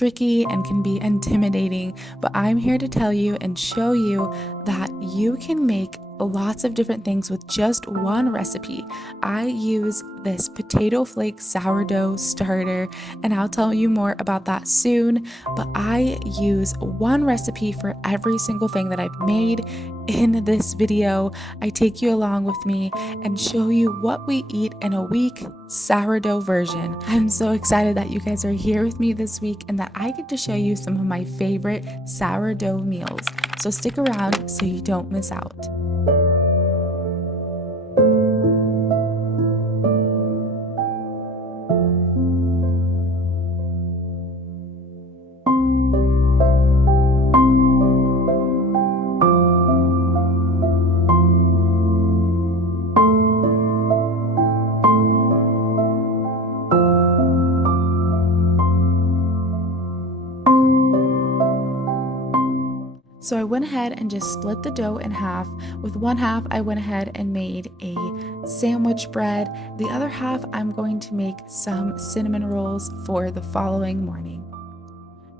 tricky and can be intimidating, but I'm here to tell you and show you that you can make lots of different things with just one recipe. I use this potato flake sourdough starter, and I'll tell you more about that soon, but I use one recipe for every single thing that I've made. In this video, I take you along with me and show you what we eat in a week, sourdough version. I'm so excited that you guys are here with me this week and that I get to show you some of my favorite sourdough meals. So stick around so you don't miss out. So I went ahead and just split the dough in half. With one half, I went ahead and made a sandwich bread. The other half, I'm going to make some cinnamon rolls for the following morning.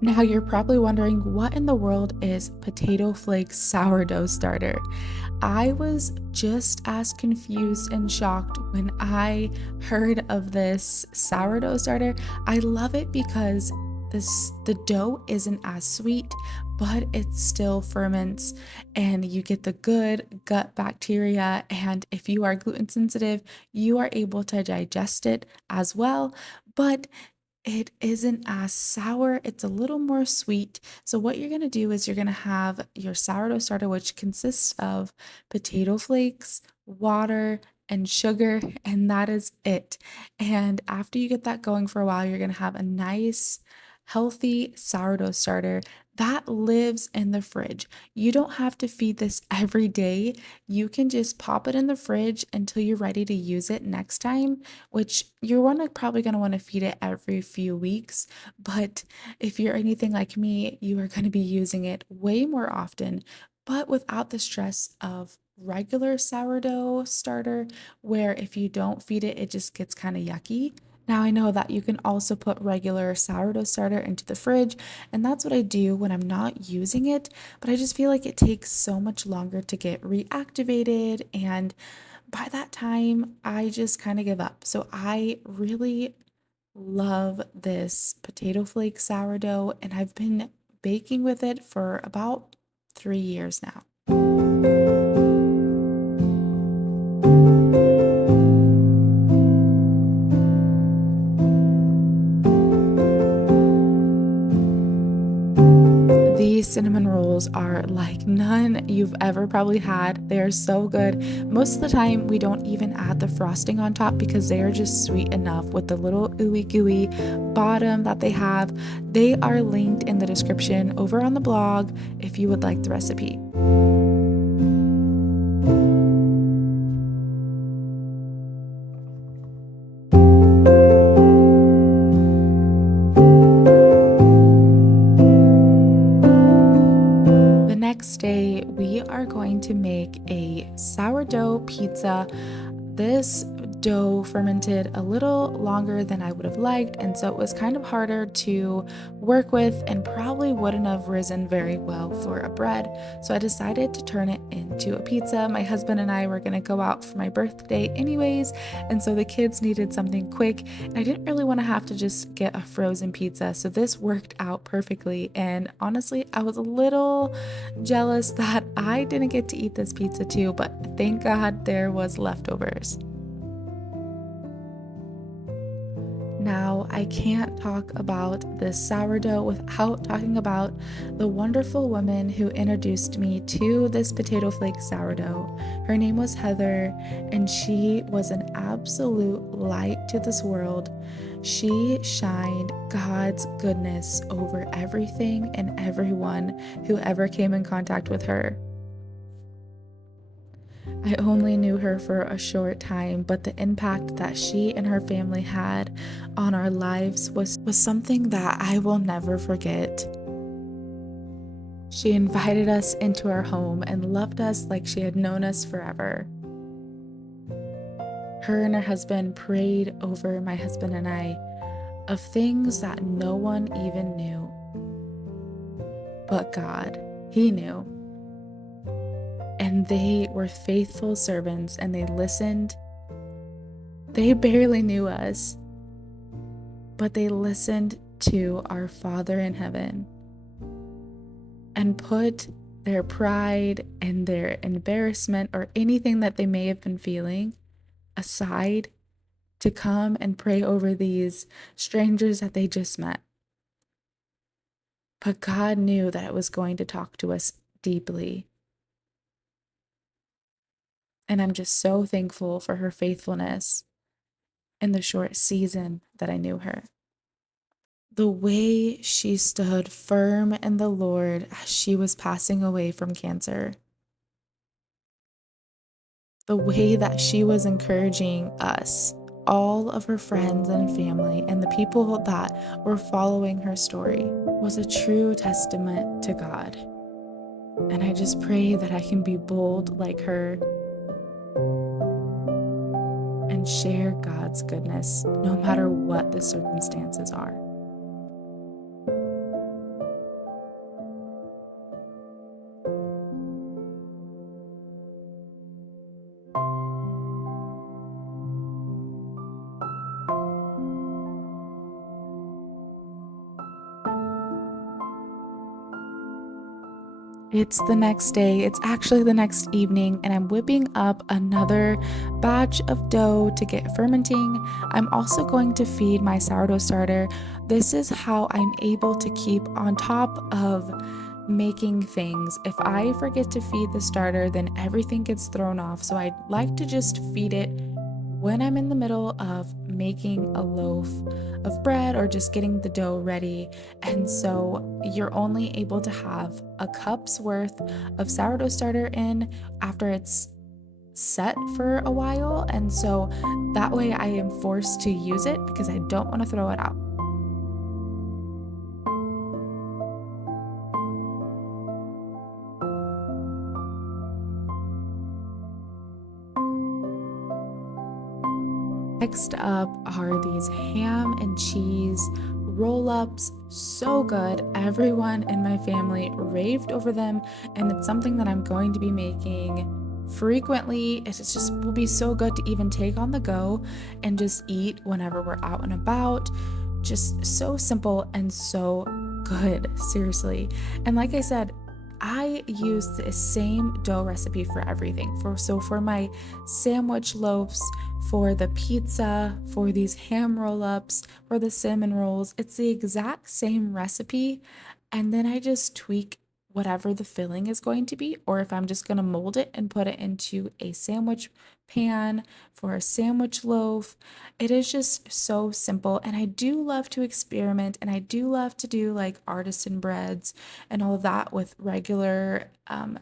Now you're probably wondering, what in the world is potato flake sourdough starter? I was just as confused and shocked when I heard of this sourdough starter. I love it because the dough isn't as sweet, but it still ferments and you get the good gut bacteria. And if you are gluten sensitive, you are able to digest it as well. But it isn't as sour, it's a little more sweet. So what you're going to do is you're going to have your sourdough starter, which consists of potato flakes, water, and sugar, and that is it. And after you get that going for a while, you're going to have a nice healthy sourdough starter that lives in the fridge. You don't have to feed this every day. You can just pop it in the fridge until you're ready to use it next time, which you're probably going to want to feed it every few weeks. But if you're anything like me, you are going to be using it way more often, but without the stress of regular sourdough starter, where if you don't feed it, it just gets kind of yucky. Now I know that you can also put regular sourdough starter into the fridge, and that's what I do when I'm not using it, but I just feel like it takes so much longer to get reactivated, and by that time I just kind of give up. So I really love this potato flake sourdough, and I've been baking with it for about 3 years now. These cinnamon rolls are like none you've ever probably had. They are so good. Most of the time, we don't even add the frosting on top because they are just sweet enough with the little ooey gooey bottom that they have. They are linked in the description over on the blog if you would like the recipe. Next day, we are going to make a sourdough pizza. This dough fermented a little longer than I would have liked, and so it was kind of harder to work with and probably wouldn't have risen very well for a bread. So I decided to turn it into a pizza. My husband and I were going to go out for my birthday anyways, and so the kids needed something quick, and I didn't really want to have to just get a frozen pizza, so this worked out perfectly. And honestly, I was a little jealous that I didn't get to eat this pizza too, but thank God there was leftovers. Now, I can't talk about this sourdough without talking about the wonderful woman who introduced me to this potato flake sourdough. Her name was Heather, and she was an absolute light to this world. She shined God's goodness over everything and everyone who ever came in contact with her. I only knew her for a short time, but the impact that she and her family had on our lives was something that I will never forget. She invited us into her home and loved us like she had known us forever. Her and her husband prayed over my husband and I of things that no one even knew. But God, He knew. And they were faithful servants and they listened. They barely knew us, but they listened to our Father in heaven and put their pride and their embarrassment or anything that they may have been feeling aside to come and pray over these strangers that they just met. But God knew that it was going to talk to us deeply. And I'm just so thankful for her faithfulness in the short season that I knew her. The way she stood firm in the Lord as she was passing away from cancer. The way that she was encouraging us, all of her friends and family, and the people that were following her story, was a true testament to God. And I just pray that I can be bold like her and share God's goodness no matter what the circumstances are. It's the next day, it's actually the next evening, and I'm whipping up another batch of dough to get fermenting. I'm also going to feed my sourdough starter. This is how I'm able to keep on top of making things. If I forget to feed the starter, then everything gets thrown off. So I like to just feed it when I'm in the middle of making a loaf of bread or just getting the dough ready. And so you're only able to have a cup's worth of sourdough starter in after it's set for a while. And so that way I am forced to use it because I don't want to throw it out. Next up are these ham and cheese roll-ups. So good. Everyone in my family raved over them, and it's something that I'm going to be making frequently. It just will be so good to even take on the go and just eat whenever we're out and about. Just so simple and so good, seriously. And like I said, I use the same dough recipe for everything. For my sandwich loaves, for the pizza, for these ham roll-ups, for the cinnamon rolls, it's the exact same recipe. And then I just tweak whatever the filling is going to be, or if I'm just going to mold it and put it into a sandwich pan for a sandwich loaf. It is just so simple. And I do love to experiment, and I do love to do like artisan breads and all of that with regular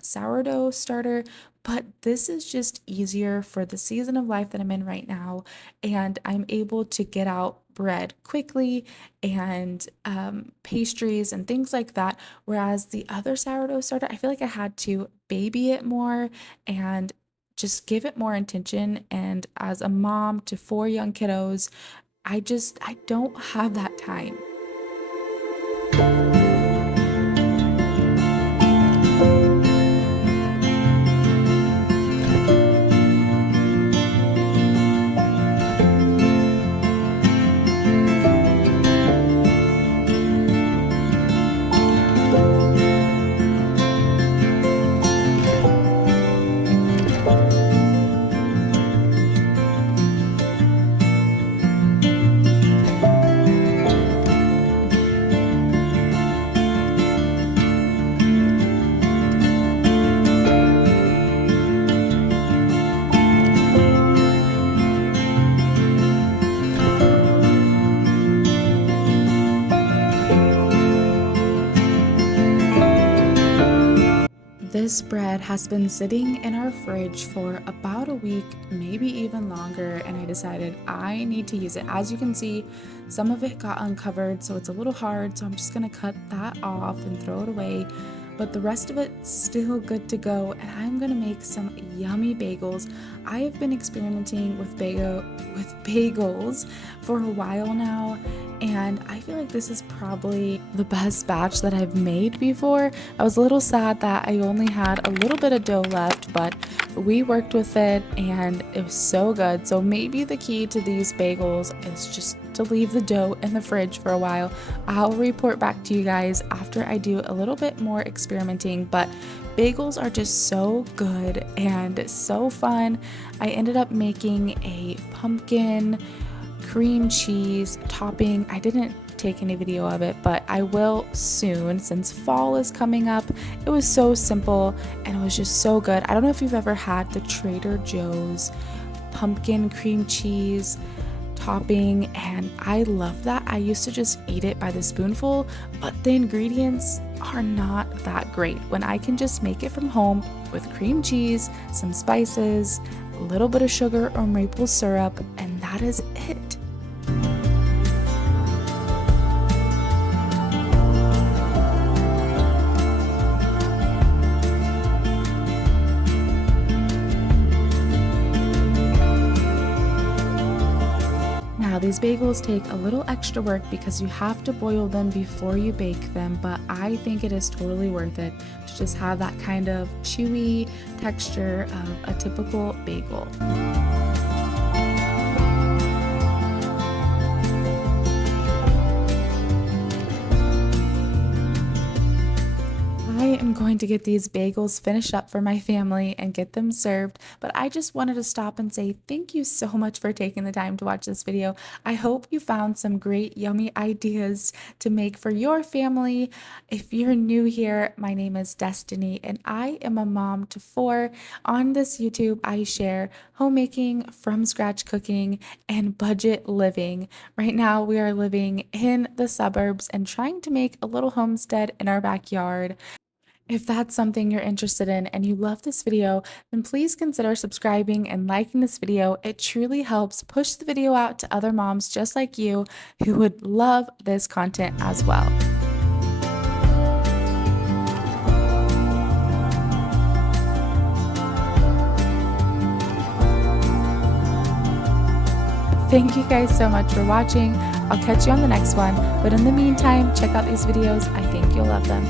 sourdough starter. But this is just easier for the season of life that I'm in right now. And I'm able to get out bread quickly and pastries and things like that. Whereas the other sourdough starter, I feel like I had to baby it more and just give it more attention. And as a mom to 4 young kiddos, I don't have that time. This bread has been sitting in our fridge for about a week, maybe even longer, and I decided I need to use it. As you can see, some of it got uncovered, so it's a little hard, so I'm just gonna cut that off and throw it away. but the rest of it's still good to go, and I'm gonna make some yummy bagels. I have been experimenting with bagels for a while now, and I feel like this is probably the best batch that I've made before. I was a little sad that I only had a little bit of dough left, but we worked with it and it was so good. So maybe the key to these bagels is just to leave the dough in the fridge for a while. I'll report back to you guys after I do a little bit more experimenting, but bagels are just so good and so fun. I ended up making a pumpkin cream cheese topping. I didn't take any video of it, but I will soon since fall is coming up. It was so simple and it was just so good. I don't know if you've ever had the Trader Joe's pumpkin cream cheese topping, and I love that. I used to just eat it by the spoonful, but the ingredients are not that great when I can just make it from home with cream cheese, some spices, a little bit of sugar or maple syrup, and that is it. Now these bagels take a little extra work because you have to boil them before you bake them, but I think it is totally worth it to just have that kind of chewy texture of a typical bagel. I am going to get these bagels finished up for my family and get them served, but I just wanted to stop and say thank you so much for taking the time to watch this video. I hope you found some great yummy ideas to make for your family. If you're new here, my name is Destiny and I am a mom to 4. On this YouTube, I share homemaking, from scratch cooking, and budget living. Right now, we are living in the suburbs and trying to make a little homestead in our backyard. If that's something you're interested in and you love this video, then please consider subscribing and liking this video. It truly helps push the video out to other moms just like you who would love this content as well. Thank you guys so much for watching. I'll catch you on the next one, but in the meantime, check out these videos. I think you'll love them.